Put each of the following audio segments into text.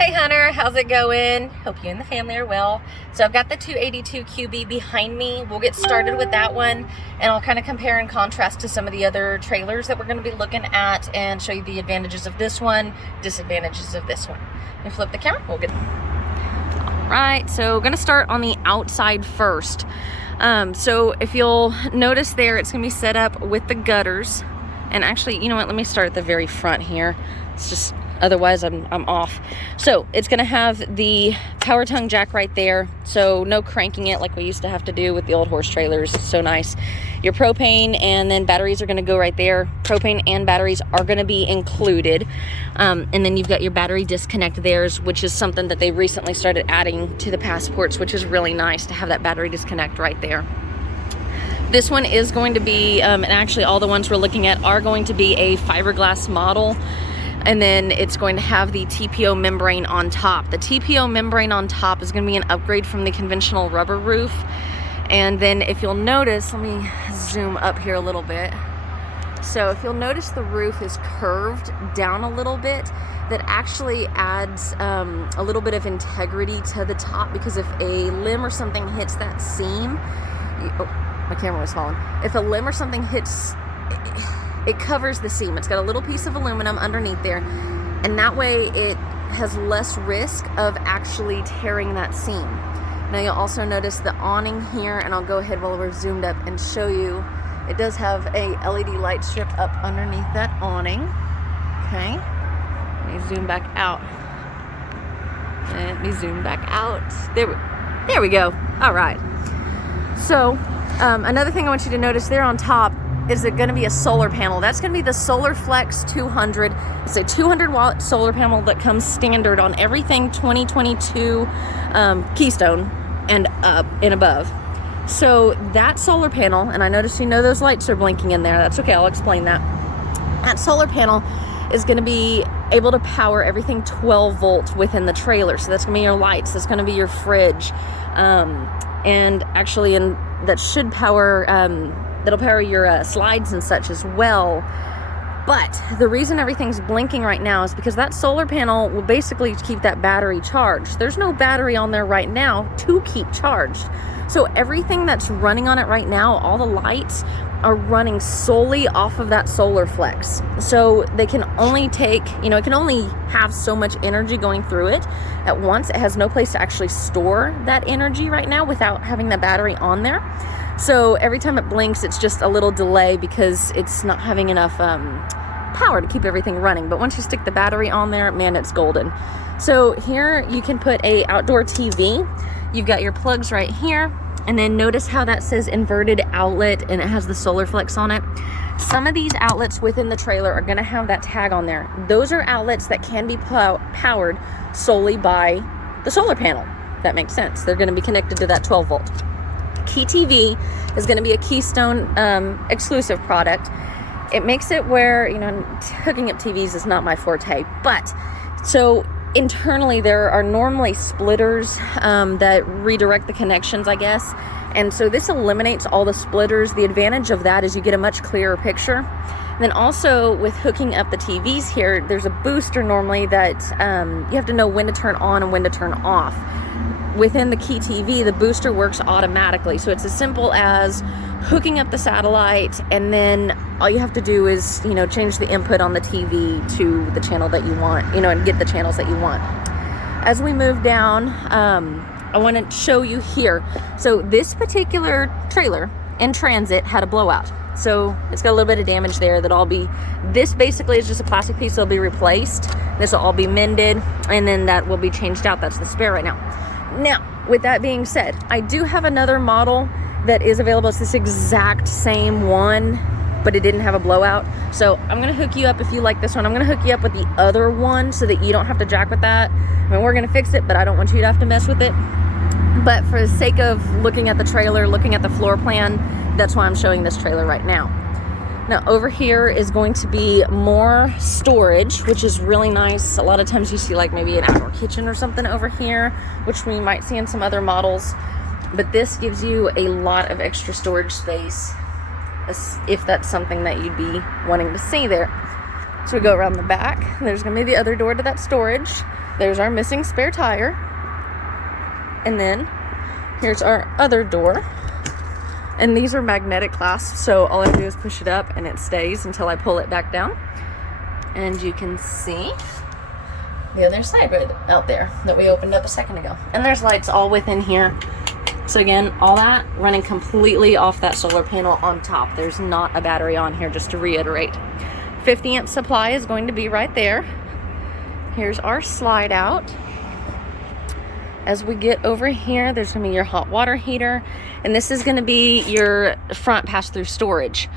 Hey Hunter, how's it going? Hope you and the family are well. So I've got the 282 QB behind me. We'll get started with that one and I'll kind of compare and contrast to some of the other trailers that we're going to be looking at and show you the advantages of this one, disadvantages of this one. Let me flip the camera. We'll get... Alright, so we're going to start on the outside first. So if you'll notice there, it's going to be set up with the gutters. And actually, you know what, let me start at the very front here. It's just... Otherwise, I'm off. So it's gonna have the power tongue jack right there. So no cranking it like we used to have to do with the old horse trailers. So nice. Your propane and then batteries are gonna go right there. Propane and batteries are gonna be included. And then you've got your battery disconnect there, which is something that they recently started adding to the Passports, which is really nice to have that battery disconnect right there. This one is going to be, and actually all the ones we're looking at are going to be a fiberglass model. And then it's going to have the TPO membrane on top. The TPO membrane on top is going to be an upgrade from the conventional rubber roof. And then if you'll notice, let me zoom up here a little bit. So if you'll notice, the roof is curved down a little bit. That actually adds a little bit of integrity to the top, because if a limb or something hits that seam, my camera was falling. If a limb or something hits, it covers the seam. It's got a little piece of aluminum underneath there, and that way it has less risk of actually tearing that seam. Now you'll also notice the awning here, and I'll go ahead while we're zoomed up and show you. It does have a LED light strip up underneath that awning. Okay, let me zoom back out. Let me zoom back out. There we go. All right. So another thing I want you to notice there on top is it going to be a solar panel. That's going to be the Solar Flex 200. It's a 200 watt solar panel that comes standard on everything 2022 Keystone and up and above. So that solar panel, and I notice you know those lights are blinking in there. That's okay, I'll explain that. That solar panel is going to be able to power everything 12 volt within the trailer. So that's going to be your lights, that's going to be your fridge, and actually that should power that'll power your slides and such as well. But the reason everything's blinking right now is because that solar panel will basically keep that battery charged. There's no battery on there right now to keep charged. So everything that's running on it right now, all the lights are running solely off of that Solar Flex. So they can only take, it can only have so much energy going through it at once. It has no place to actually store that energy right now without having that battery on there. So every time it blinks, it's just a little delay because it's not having enough power to keep everything running. But once you stick the battery on there, man, it's golden. So here you can put a outdoor TV. You've got your plugs right here. And then notice how that says inverted outlet and it has the Solar Flex on it. Some of these outlets within the trailer are going to have that tag on there. Those are outlets that can be powered solely by the solar panel. That makes sense. They're going to be connected to that 12 volt. Key TV is going to be a Keystone exclusive product. It makes it where, hooking up TVs is not my forte, but so internally there are normally splitters that redirect the connections, I guess. And so this eliminates all the splitters. The advantage of that is you get a much clearer picture. And then also with hooking up the TVs here, there's a booster normally that you have to know when to turn on and when to turn off. Within the Key TV, the booster works automatically. So it's as simple as hooking up the satellite, and then all you have to do is, change the input on the TV to the channel that you want, and get the channels that you want. As we move down, I want to show you here. So this particular trailer in transit had a blowout. So it's got a little bit of damage there this basically is just a plastic piece that'll be replaced. This will all be mended, and then that will be changed out. That's the spare right now. Now, with that being said, I do have another model that is available. It's this exact same one, but it didn't have a blowout. So I'm going to hook you up if you like this one. I'm going to hook you up with the other one so that you don't have to jack with that. We're going to fix it, but I don't want you to have to mess with it. But for the sake of looking at the trailer, looking at the floor plan, that's why I'm showing this trailer right now. Now over here is going to be more storage, which is really nice. A lot of times you see like maybe an outdoor kitchen or something over here, which we might see in some other models. But this gives you a lot of extra storage space if that's something that you'd be wanting to see there. So we go around the back. There's going to be the other door to that storage. There's our missing spare tire. And then here's our other door. And these are magnetic clasps, so all I do is push it up and it stays until I pull it back down. And you can see the other side right out there that we opened up a second ago. And there's lights all within here. So again, all that running completely off that solar panel on top. There's not a battery on here, just to reiterate. 50 amp supply is going to be right there. Here's our slide out. As we get over here, there's going to be your hot water heater, and this is going to be your front pass-through storage.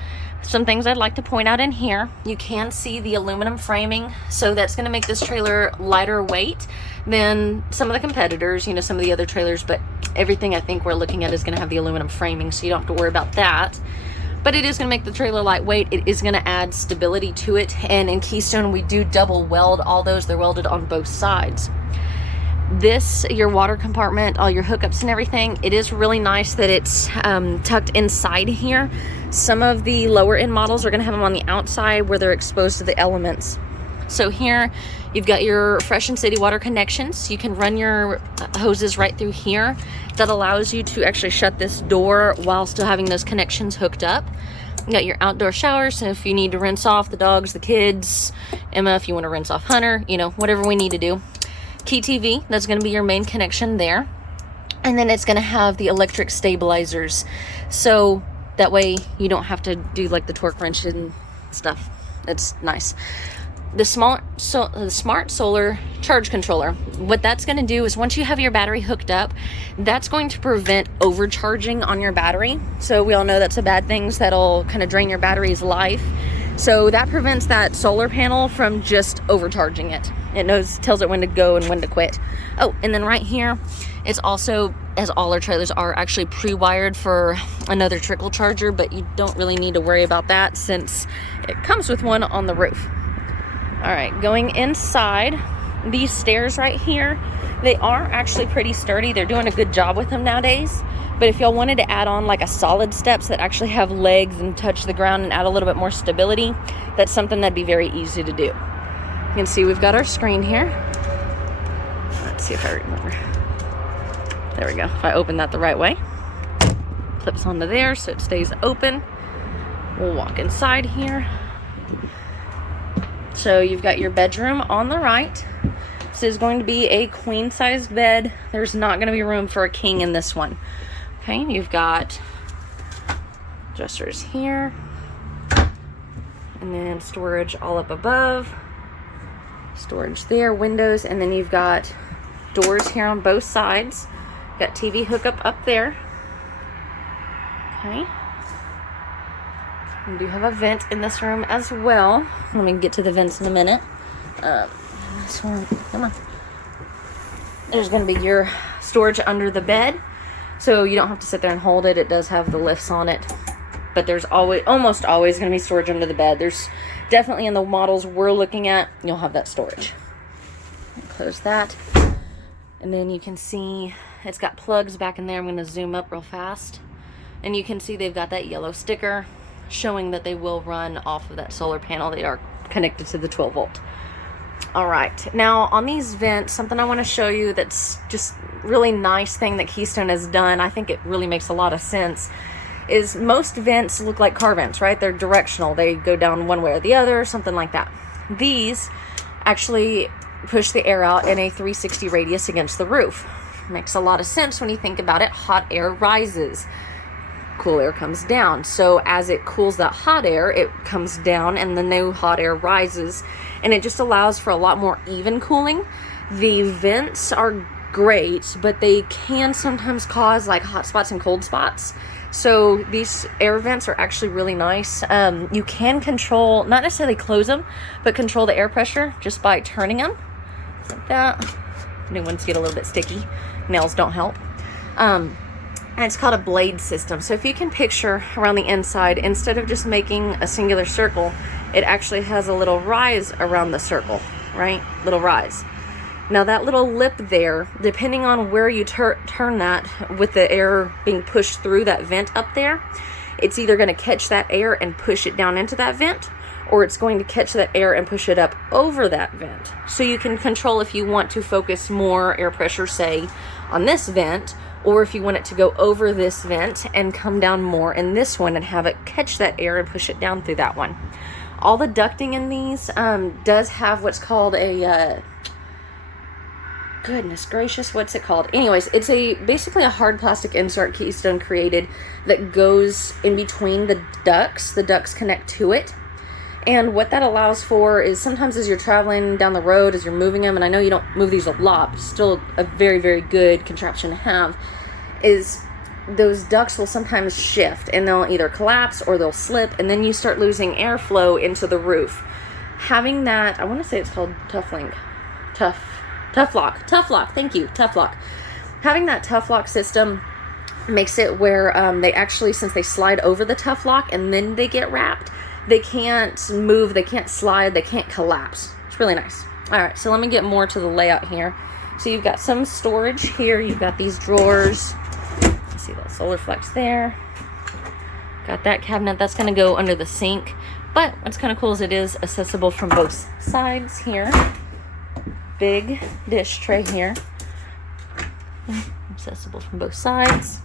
Some things I'd like to point out in here: you can see the aluminum framing, so that's going to make this trailer lighter weight than some of the competitors, you know, some of the other trailers, but everything I think we're looking at is going to have the aluminum framing, so you don't have to worry about that. But it is going to make the trailer lightweight. It is going to add stability to it, and in Keystone we do double weld all those. They're welded on both sides. This, your water compartment, all your hookups and everything, it is really nice that it's tucked inside here. Some of the lower end models are going to have them on the outside where they're exposed to the elements. So here you've got your Fresh and City water connections. You can run your hoses right through here. That allows you to actually shut this door while still having those connections hooked up. You got your outdoor showers, so if you need to rinse off the dogs, the kids, Emma, if you want to rinse off Hunter, you know, whatever we need to do. Key TV, that's going to be your main connection there. And then it's going to have the electric stabilizers. So that way you don't have to do like the torque wrench and stuff. It's nice. The smart solar charge controller, what that's going to do is once you have your battery hooked up, that's going to prevent overcharging on your battery. So we all know that's a bad thing. That'll kind of drain your battery's life. So that prevents that solar panel from just overcharging it. It tells it when to go and when to quit. Oh, and then right here, it's also, as all our trailers are, actually pre-wired for another trickle charger, but you don't really need to worry about that since it comes with one on the roof. All right, going inside, these stairs right here, they are actually pretty sturdy. They're doing a good job with them nowadays. But if y'all wanted to add on like a solid steps that actually have legs and touch the ground and add a little bit more stability, that's something that'd be very easy to do. You can see we've got our screen here. Let's see if I remember. There we go. If I open that the right way, clips onto there so it stays open. We'll walk inside here. So you've got your bedroom on the right. This is going to be a queen-sized bed. There's not going to be room for a king in this one. Okay, you've got dressers here, and then storage all up above, storage there, windows, and then you've got doors here on both sides. Got TV hookup up there. Okay. We do have a vent in this room as well. Let me get to the vents in a minute. This one, come on. There's going to be your storage under the bed. So you don't have to sit there and hold it. It does have the lifts on it. But there's almost always going to be storage under the bed. There's definitely in the models we're looking at, you'll have that storage. Close that. And then you can see it's got plugs back in there. I'm going to zoom up real fast. And you can see they've got that yellow sticker showing that they will run off of that solar panel. They are connected to the 12 volt. All right, now on these vents, something I want to show you that's just really nice thing that Keystone has done, I think it really makes a lot of sense, is most vents look like car vents, right? They're directional. They go down one way or the other, something like that. These actually push the air out in a 360 radius against the roof. Makes a lot of sense when you think about it. Hot air rises, cool air comes down. So as it cools that hot air, it comes down and the new hot air rises, and it just allows for a lot more even cooling. The vents are great, but they can sometimes cause like hot spots and cold spots. So these air vents are actually really nice. You can control, not necessarily close them, but control the air pressure just by turning them like that. New ones get a little bit sticky. Nails don't help. And it's called a blade system. So if you can picture around the inside, instead of just making a singular circle, it actually has a little rise around the circle, right? Little rise. Now that little lip there, depending on where you turn that with the air being pushed through that vent up there, it's either going to catch that air and push it down into that vent, or it's going to catch that air and push it up over that vent. So you can control if you want to focus more air pressure, say, on this vent, or if you want it to go over this vent and come down more in this one and have it catch that air and push it down through that one. All the ducting in these does have what's called a, goodness gracious, what's it called? Anyways, it's basically a hard plastic insert Keystone created that goes in between the ducts. The ducts connect to it. And what that allows for is sometimes as you're traveling down the road, as you're moving them, and I know you don't move these a lot, but still a very, very good contraption to have, is those ducts will sometimes shift and they'll either collapse or they'll slip, and then you start losing airflow into the roof. Having that, I want to say it's called Tough Lock, thank you, Tough Lock. Having that Tough Lock system makes it where they actually, since they slide over the Tough Lock and then they get wrapped, they can't move, they can't slide, they can't collapse. It's really nice. All right, so let me get more to the layout here. So you've got some storage here. You've got these drawers. You see that solar flex there. Got that cabinet. That's going to go under the sink. But what's kind of cool is it is accessible from both sides here. Big dish tray here. Accessible from both sides.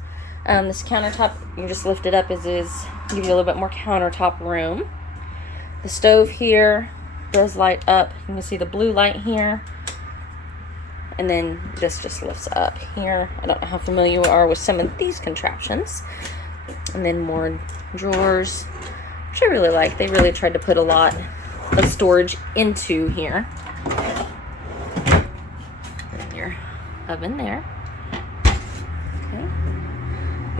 This countertop, you just lift it up as is, give you a little bit more countertop room. The stove here does light up. You can see the blue light here. And then this just lifts up here. I don't know how familiar you are with some of these contraptions. And then more drawers, which I really like. They really tried to put a lot of storage into here. And your oven there. Okay.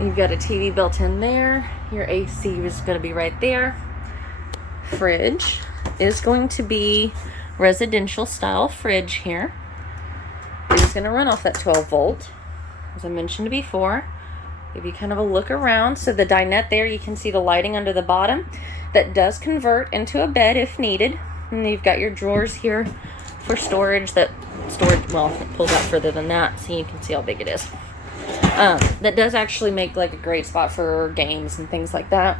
You've got a TV built in there. Your AC is going to be right there. Fridge is going to be residential style fridge here. It's going to run off that 12 volt, as I mentioned before. Give you kind of a look around. So the dinette there, you can see the lighting under the bottom. That does convert into a bed if needed. And you've got your drawers here for storage. Well, it pulls out further than that, so you can see how big it is. That does actually make like a great spot for games and things like that.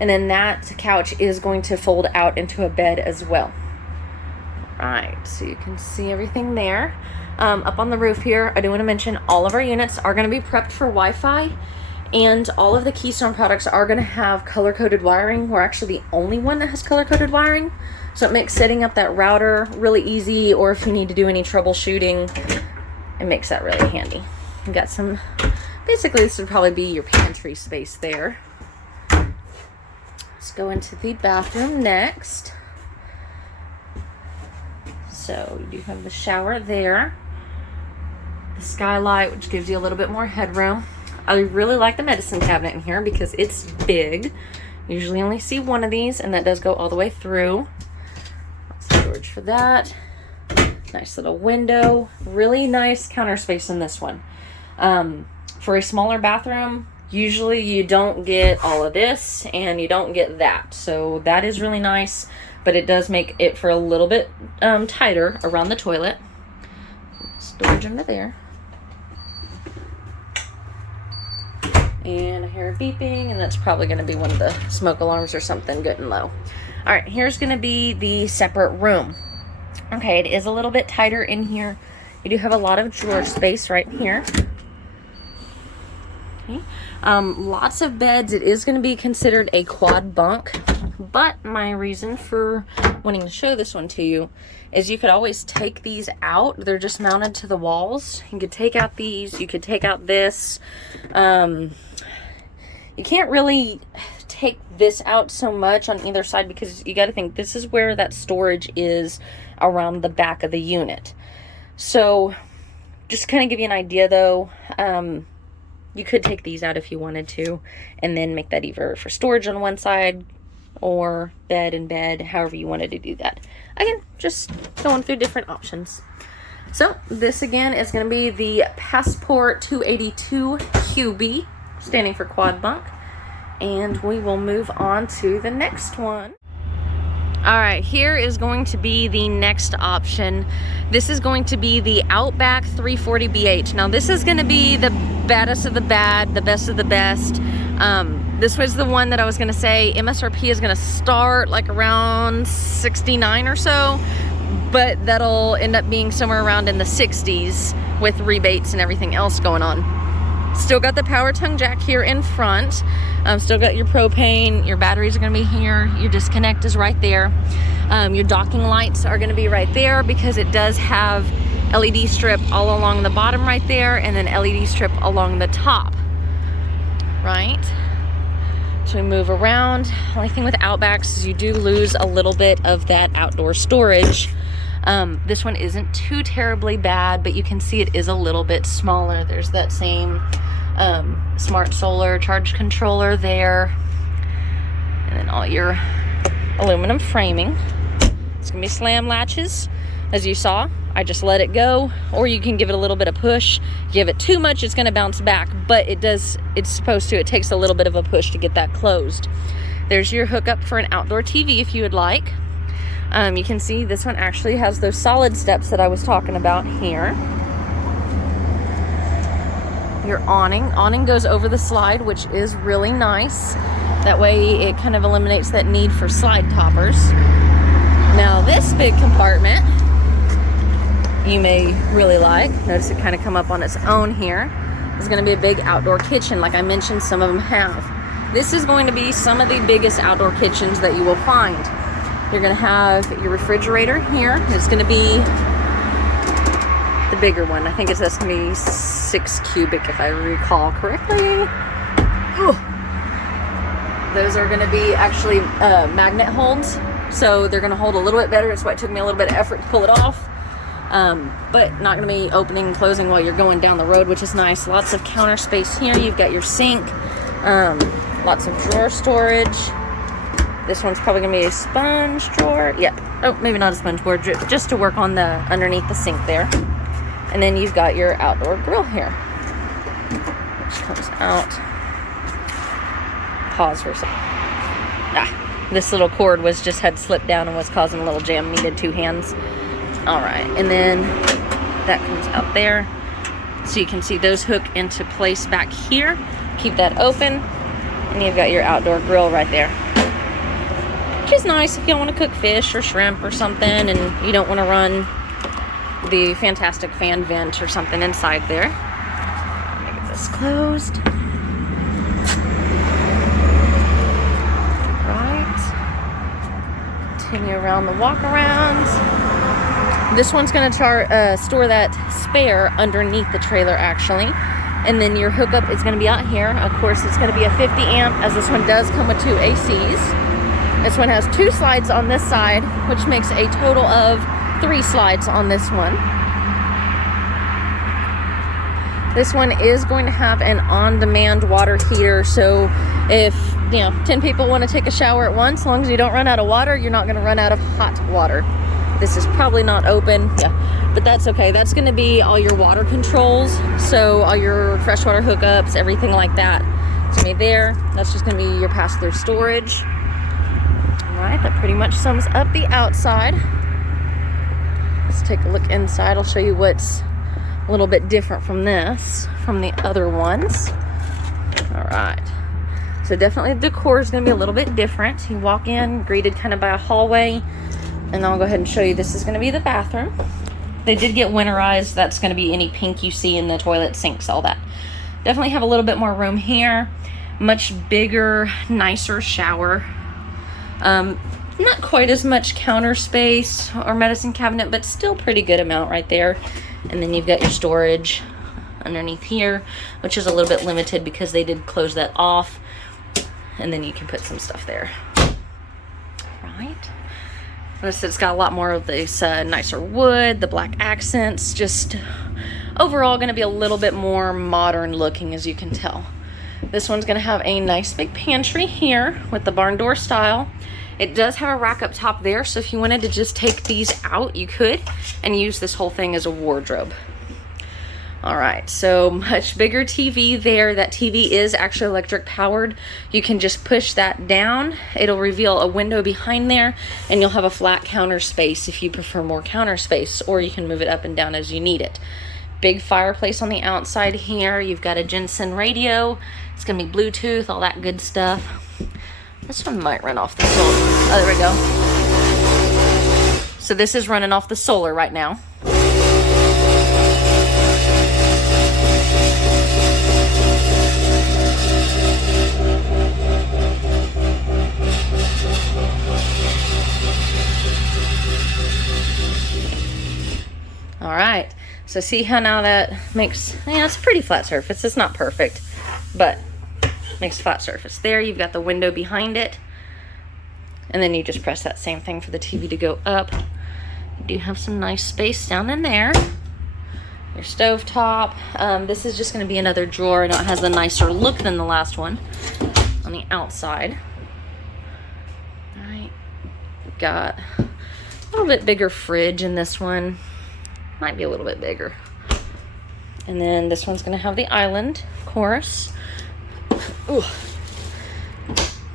And then that couch is going to fold out into a bed as well. Alright, so you can see everything there. Up on the roof here, I do want to mention all of our units are going to be prepped for Wi-Fi, and all of the Keystone products are going to have color-coded wiring. We're actually the only one that has color-coded wiring, so it makes setting up that router really easy, or if you need to do any troubleshooting, it makes that really handy. You've got some, basically this would probably be your pantry space there. Let's go into the bathroom next. So you do have the shower there. The skylight, which gives you a little bit more headroom. I really like the medicine cabinet in here because it's big. Usually only see one of these, and that does go all the way through. Storage for that. Nice little window. Really nice counter space in this one. For a smaller bathroom, usually you don't get all of this and you don't get that. So that is really nice, but it does make it for a little bit tighter around the toilet. Storage under there. And I hear beeping, and that's probably going to be one of the smoke alarms or something good and low. All right, here's going to be the separate room. Okay, it is a little bit tighter in here. You do have a lot of drawer space right here. Okay. Lots of beds. It is going to be considered a quad bunk, but my reason for wanting to show this one to you is you could always take these out. They're just mounted to the walls. You could take out these. You could take out this. You can't really take this out so much on either side because you got to think this is where that storage is around the back of the unit. So just kind of give you an idea though, you could take these out if you wanted to and then make that either for storage on one side or bed in bed, however you wanted to do that. Again, just going through different options. So this again is going to be the Passport 282 QB, standing for quad bunk, and we will move on to the next one. All right, here is going to be the next option. This is going to be the Outback 340BH. Now this is going to be the baddest of the bad, the best of the best. This was the one that I was gonna say MSRP is gonna start like around 69 or so, but that'll end up being somewhere around in the 60s with rebates and everything else going on. Still got the power tongue jack here in front. Still got your propane, your batteries are gonna be here, your disconnect is right there. Your docking lights are gonna be right there because it does have LED strip all along the bottom right there, and then LED strip along the top, right? So we move around. Only thing with Outbacks is you do lose a little bit of that outdoor storage. This one isn't too terribly bad, but you can see it is a little bit smaller. There's that same smart solar charge controller there, and then all your aluminum framing. It's gonna be slam latches, as you saw. I just let it go, or you can give it a little bit of push. Give it too much, it's gonna bounce back, but it's supposed to. It takes a little bit of a push to get that closed. There's your hookup for an outdoor TV if you would like. You can see this one actually has those solid steps that I was talking about here. Your awning goes over the slide, which is really nice. That way it kind of eliminates that need for slide toppers. Now this big compartment you may really like. Notice it kind of come up on its own here. It's going to be a big outdoor kitchen, like I mentioned some of them have. This is going to be some of the biggest outdoor kitchens that you will find. You're going to have your refrigerator here. It's going to be the bigger one. I think it's going to be 6 cubic if I recall correctly. Ooh. Those are going to be actually magnet holds, so they're going to hold a little bit better. That's why it took me a little bit of effort to pull it off. But not going to be opening and closing while you're going down the road, which is nice. Lots of counter space here. You've got your sink, lots of drawer storage. This one's probably going to be a sponge drawer. Yep. Oh, maybe not a sponge drawer, just to work on the underneath the sink there. And then you've got your outdoor grill here, which comes out. Pause for a second. This little cord had slipped down and was causing a little jam. Needed 2 hands. All right, and then that comes out there. So you can see those hook into place back here. Keep that open, and you've got your outdoor grill right there. Which is nice if you want to cook fish or shrimp or something, and you don't want to run the fantastic fan vent or something inside there. Let me get this closed. Right. Continue around the walk around. This one's going to store that spare underneath the trailer, actually. And then your hookup is going to be out here. Of course, it's going to be a 50 amp, as this one does come with 2 ACs. This one has 2 slides on this side, which makes a total of 3 slides on this one. This one is going to have an on-demand water heater, so if 10 people want to take a shower at once, as long as you don't run out of water, you're not going to run out of hot water. This is probably not open, but that's okay. That's going to be all your water controls, so all your freshwater hookups, everything like that. It's going to be there. That's just going to be your pass-through storage. All right, that pretty much sums up the outside. Let's take a look inside. I'll show you what's a little bit different from the other ones. All right. So definitely the decor is going to be a little bit different. You walk in, greeted kind of by a hallway. And I'll go ahead and show you, this is going to be the bathroom. They did get winterized. That's going to be any pink you see in the toilet, sinks, all that. Definitely have a little bit more room here. Much bigger, nicer shower. Not quite as much counter space or medicine cabinet, but still pretty good amount right there. And then you've got your storage underneath here, which is a little bit limited because they did close that off. And then you can put some stuff there. Right. Notice it's got a lot more of this nicer wood, the black accents, just overall going to be a little bit more modern looking, as you can tell. This one's going to have a nice big pantry here with the barn door style. It does have a rack up top there, so if you wanted to just take these out, you could, and use this whole thing as a wardrobe. All right, so much bigger TV there. That TV is actually electric powered. You can just push that down. It'll reveal a window behind there, and you'll have a flat counter space if you prefer more counter space, or you can move it up and down as you need it. Big fireplace on the outside here. You've got a Jensen radio. It's gonna be Bluetooth, all that good stuff. This one might run off the solar. Oh, there we go. So this is running off the solar right now. All right, so see how now that makes, it's a pretty flat surface. It's not perfect, but makes a flat surface. There, you've got the window behind it. And then you just press that same thing for the TV to go up. You do have some nice space down in there. Your stove top. This is just gonna be another drawer. I know it has a nicer look than the last one on the outside. All right, we've got a little bit bigger fridge in this one. Might be a little bit bigger. And then this one's gonna have the island, of course. Ooh.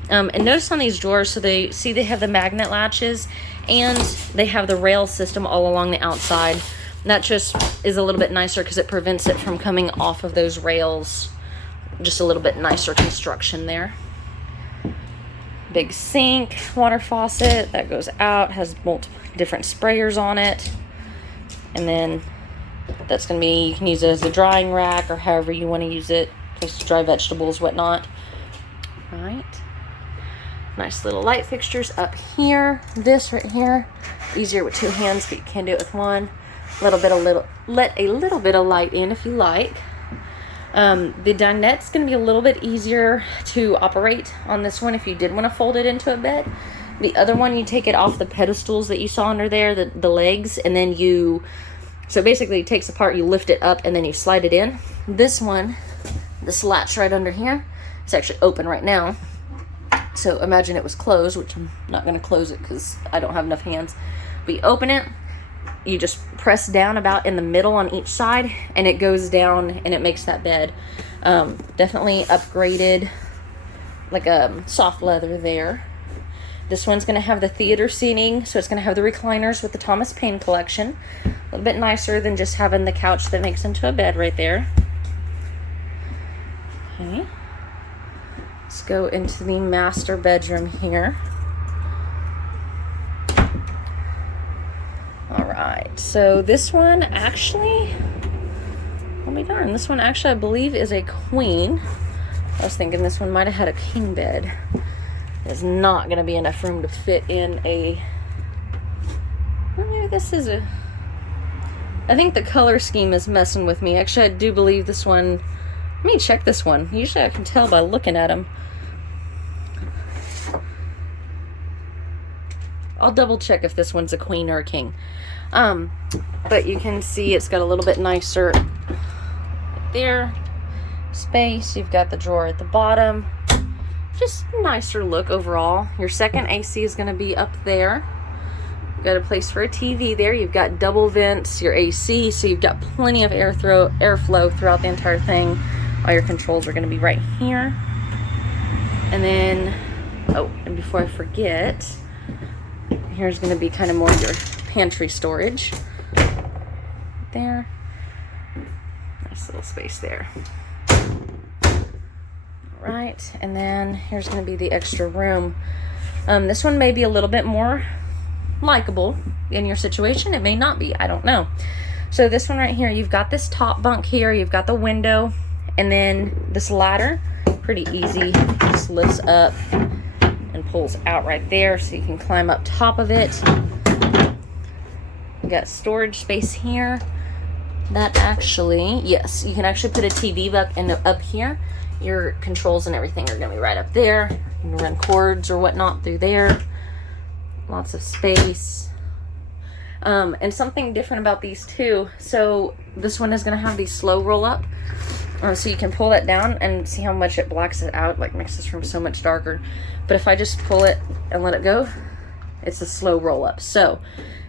And notice on these drawers, so they have the magnet latches and they have the rail system all along the outside. And that just is a little bit nicer because it prevents it from coming off of those rails. Just a little bit nicer construction there. Big sink, water faucet that goes out, has multiple different sprayers on it. And then that's going to be, you can use it as a drying rack or however you want to use it. Place to dry vegetables, whatnot. All right. Nice little light fixtures up here. This right here, easier with two hands, but you can do it with one. Let a little bit of light in if you like. The dinette's going to be a little bit easier to operate on this one if you did want to fold it into a bed. The other one, you take it off the pedestals that you saw under there, the legs, and then so basically it takes apart, you lift it up, and then you slide it in. This one, this latch right under here, it's actually open right now. So imagine it was closed, which I'm not going to close it because I don't have enough hands. But you open it, you just press down about in the middle on each side, and it goes down and it makes that bed. Definitely upgraded, like a soft leather there. This one's going to have the theater seating, so it's going to have the recliners with the Thomas Paine collection. A little bit nicer than just having the couch that makes into a bed right there. Okay. Let's go into the master bedroom here. All right, so this one actually, I'll be darned, this one actually I believe is a queen. I was thinking this one might have had a king bed. There's not going to be enough room to fit in a, well, maybe this is a, I think the color scheme is messing with me. Actually, I do believe this one, let me check this one. Usually I can tell by looking at them. I'll double check if this one's a queen or a king. But you can see it's got a little bit nicer right there space. You've got the drawer at the bottom. Just nicer look overall. Your second AC is going to be up there. You've got a place for a TV there. You've got double vents, your AC, so you've got plenty of airflow throughout the entire thing. All your controls are going to be right here. And then, oh, and before I forget, here's going to be kind of more your pantry storage. There. Nice little space there. Right, and then here's going to be the extra room. This one may be a little bit more likable in your situation. It may not be. I don't know. So this one right here, you've got this top bunk here. You've got the window, and then this ladder. Pretty easy. Just lifts up and pulls out right there, so you can climb up top of it. You got storage space here. That actually, yes, you can actually put a TV up here. Your controls and everything are going to be right up there. You can run cords or whatnot through there. Lots of space. And something different about these too. So this one is going to have these slow roll up. So you can pull that down and see how much it blacks it out. Like makes this room so much darker. But if I just pull it and let it go, it's a slow roll up. So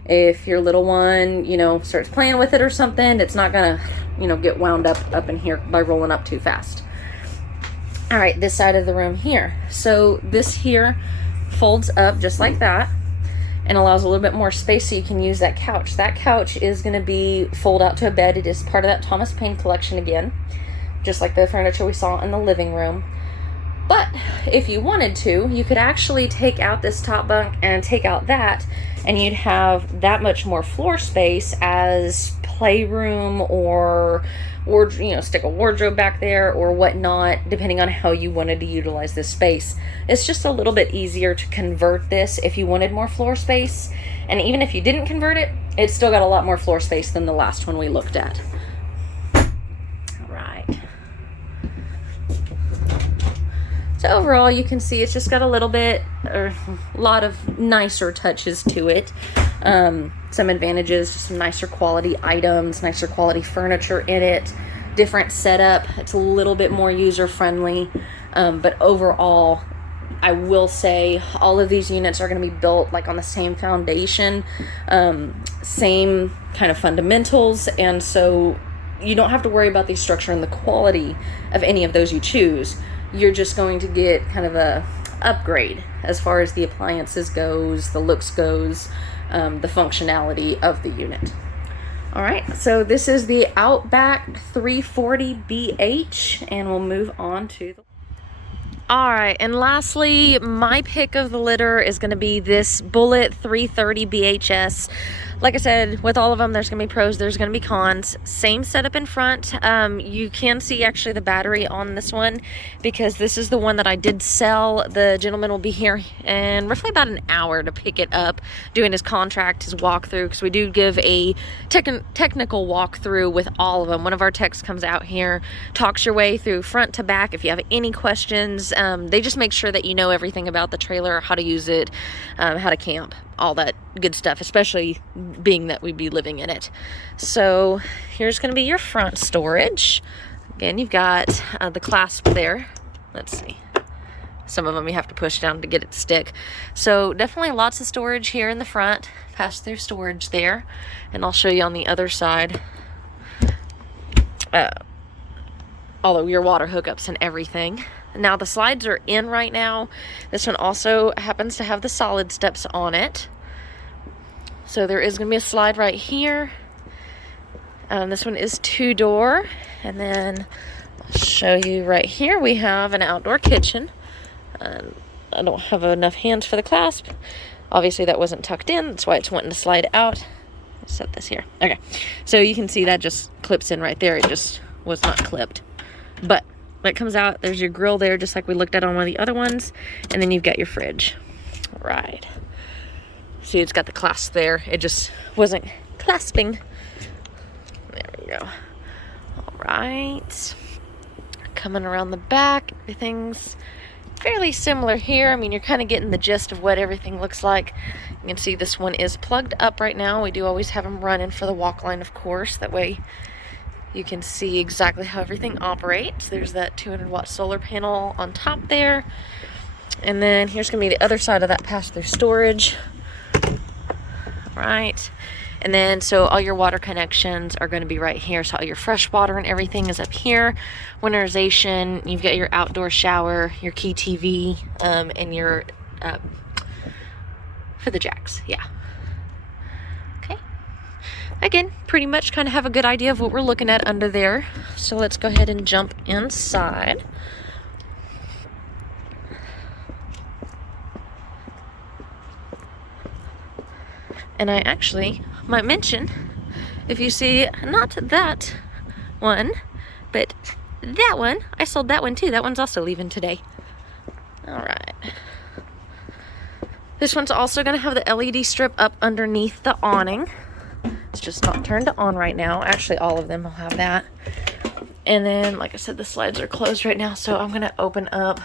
if your little one, starts playing with it or something, it's not going to, get wound up in here by rolling up too fast. All right, this side of the room here. So this here folds up just like that. and allows a little bit more space so you can use that couch. That couch is going to be fold out to a bed. It is part of that Thomas Paine collection again, just like the furniture we saw in the living room. But if you wanted to, you could actually take out this top bunk and take out that, and you'd have that much more floor space as playroom, or stick a wardrobe back there or whatnot, depending on how you wanted to utilize this space. It's just a little bit easier to convert this if you wanted more floor space. And even if you didn't convert it, it's still got a lot more floor space than the last one we looked at. All right. So overall, you can see it's just got a lot of nicer touches to it. Some advantages, just some nicer quality items, nicer quality furniture in it, different setup. It's a little bit more user-friendly. But overall, I will say all of these units are going to be built like on the same foundation, same kind of fundamentals. And so you don't have to worry about the structure and the quality of any of those you choose. You're just going to get kind of a upgrade as far as the appliances goes, the looks goes, the functionality of the unit. All right, so this is the Outback 340BH, and we'll move on to the... All right, and lastly, my pick of the litter is going to be this Bullet 330 BHS. Like I said, with all of them, there's going to be pros, there's going to be cons. Same setup in front. You can see actually the battery on this one, because this is the one that I did sell. The gentleman will be here in roughly about an hour to pick it up, doing his contract, his walkthrough, because we do give a technical walkthrough with all of them. One of our techs comes out here, talks your way through front to back. If you have any questions, they just make sure that you know everything about the trailer, how to use it, how to camp, all that good stuff, especially being that we'd be living in it. So here's going to be your front storage. Again, you've got the clasp there. Let's see. Some of them you have to push down to get it to stick. So definitely lots of storage here in the front. Pass through storage there. And I'll show you on the other side. All of your water hookups and everything. Now the slides are in right now. This one also happens to have the solid steps on it. So there is going to be a slide right here. This one is 2-door. And then I'll show you right here we have an outdoor kitchen. I don't have enough hands for the clasp. Obviously that wasn't tucked in. That's why it's wanting to slide out. I'll set this here. Okay. So you can see that just clips in right there. It just was not clipped. But when it comes out, there's your grill there, just like we looked at on one of the other ones. And then you've got your fridge. All right. See, it's got the clasp there. It just wasn't clasping. There we go. All right. Coming around the back, everything's fairly similar here. I mean, you're kind of getting the gist of what everything looks like. You can see this one is plugged up right now. We do always have them running for the walk line, of course. That way you can see exactly how everything operates. There's that 200-watt solar panel on top there. And then here's going to be the other side of that pass-through storage. All right. And then, so all your water connections are going to be right here. So all your fresh water and everything is up here. Winterization, you've got your outdoor shower, your key TV, and your, for the jacks. Yeah. Okay. Again, pretty much kind of have a good idea of what we're looking at under there. So let's go ahead and jump inside. And I actually might mention, if you see not that one, but that one, I sold that one too. That one's also leaving today. All right. This one's also going to have the LED strip up underneath the awning. It's just not turned on right now. Actually, all of them will have that. And then, like I said, the slides are closed right now, so I'm going to open up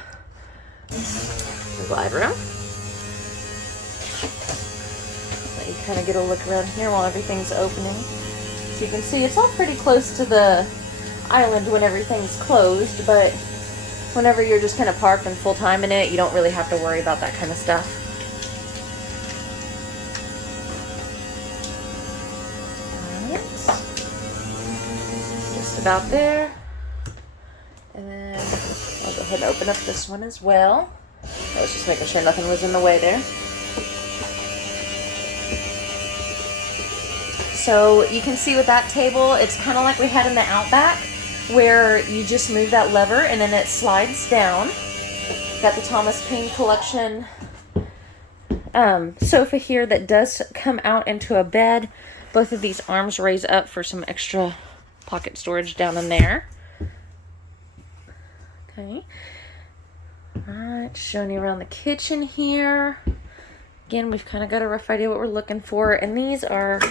the glide room. Let you kind of get a look around here while everything's opening. So you can see it's all pretty close to the island when everything's closed, but whenever you're just kind of parked and full time in it, you don't really have to worry about that kind of stuff. Alright. Just about there. And then I'll go ahead and open up this one as well. I was just making sure nothing was in the way there. So you can see with that table, it's kind of like we had in the Outback, where you just move that lever and then it slides down. Got the Thomas Paine collection sofa here that does come out into a bed. Both of these arms raise up for some extra pocket storage down in there. Okay. Alright, showing you around the kitchen here. Again, we've kind of got a rough idea what we're looking for. And these are,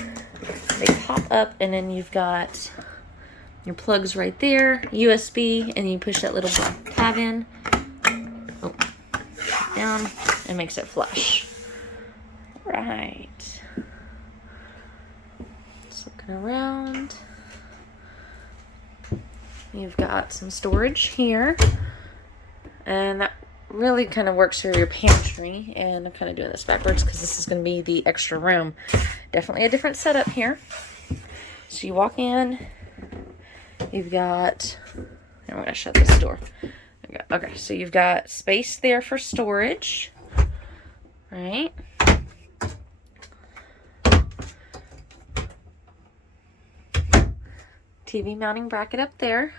they pop up and then you've got your plugs right there, USB, and you push that little tab in. Oh, down, and makes it flush. Right. Just looking around. You've got some storage here. And that really kind of works for your pantry. And I'm kind of doing this backwards because this is going to be the extra room. Definitely a different setup here. So you walk in. You've got, I'm going to shut this door. Okay, so you've got space there for storage. Right. TV mounting bracket up there.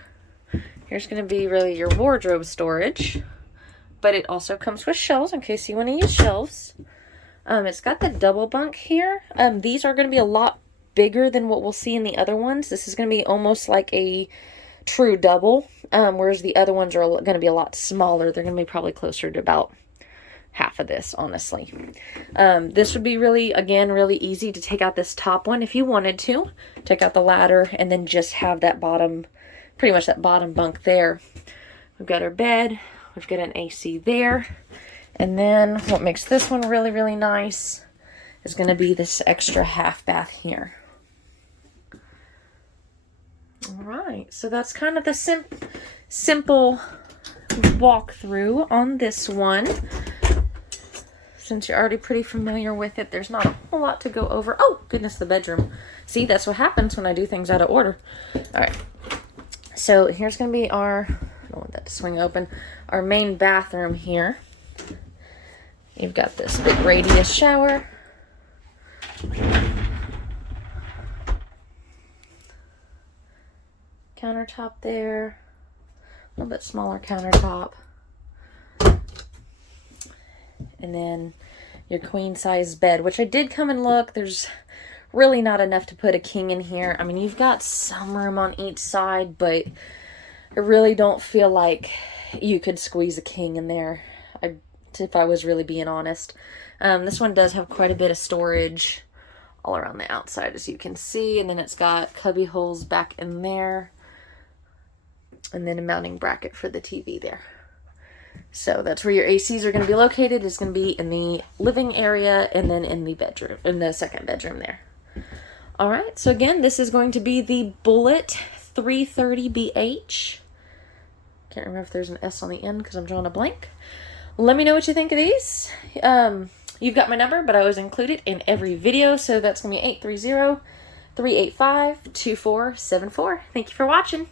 Here's going to be really your wardrobe storage. But it also comes with shelves in case you want to use shelves. It's got the double bunk here. These are going to be a lot bigger than what we'll see in the other ones. This is going to be almost like a true double. Whereas the other ones are going to be a lot smaller. They're going to be probably closer to about half of this, honestly. This would be really, again, really easy to take out this top one if you wanted to. Take out the ladder and then just have that bottom, pretty much that bottom bunk there. We've got our bed. We've got an AC there. And then what makes this one really, really nice is going to be this extra half bath here. All right. So that's kind of the simple walkthrough on this one. Since you're already pretty familiar with it, there's not a whole lot to go over. Oh, goodness, the bedroom. See, that's what happens when I do things out of order. All right. So here's going to be our, I don't want that to swing open, our main bathroom here. You've got this big radius shower. Countertop there. A little bit smaller countertop. And then your queen size bed, which I did come and look. There's really not enough to put a king in here. I mean, you've got some room on each side, but I really don't feel like you could squeeze a king in there, if I was really being honest. This one does have quite a bit of storage all around the outside, as you can see. And then it's got cubby holes back in there. And then a mounting bracket for the TV there. So that's where your ACs are going to be located. It's going to be in the living area and then in the bedroom, in the second bedroom there. All right. So again, this is going to be the Bullet 330BH. Can't remember if there's an S on the end because I'm drawing a blank. Let me know what you think of these. You've got my number, but I always include it in every video. So that's going to be 830-385-2474. Thank you for watching.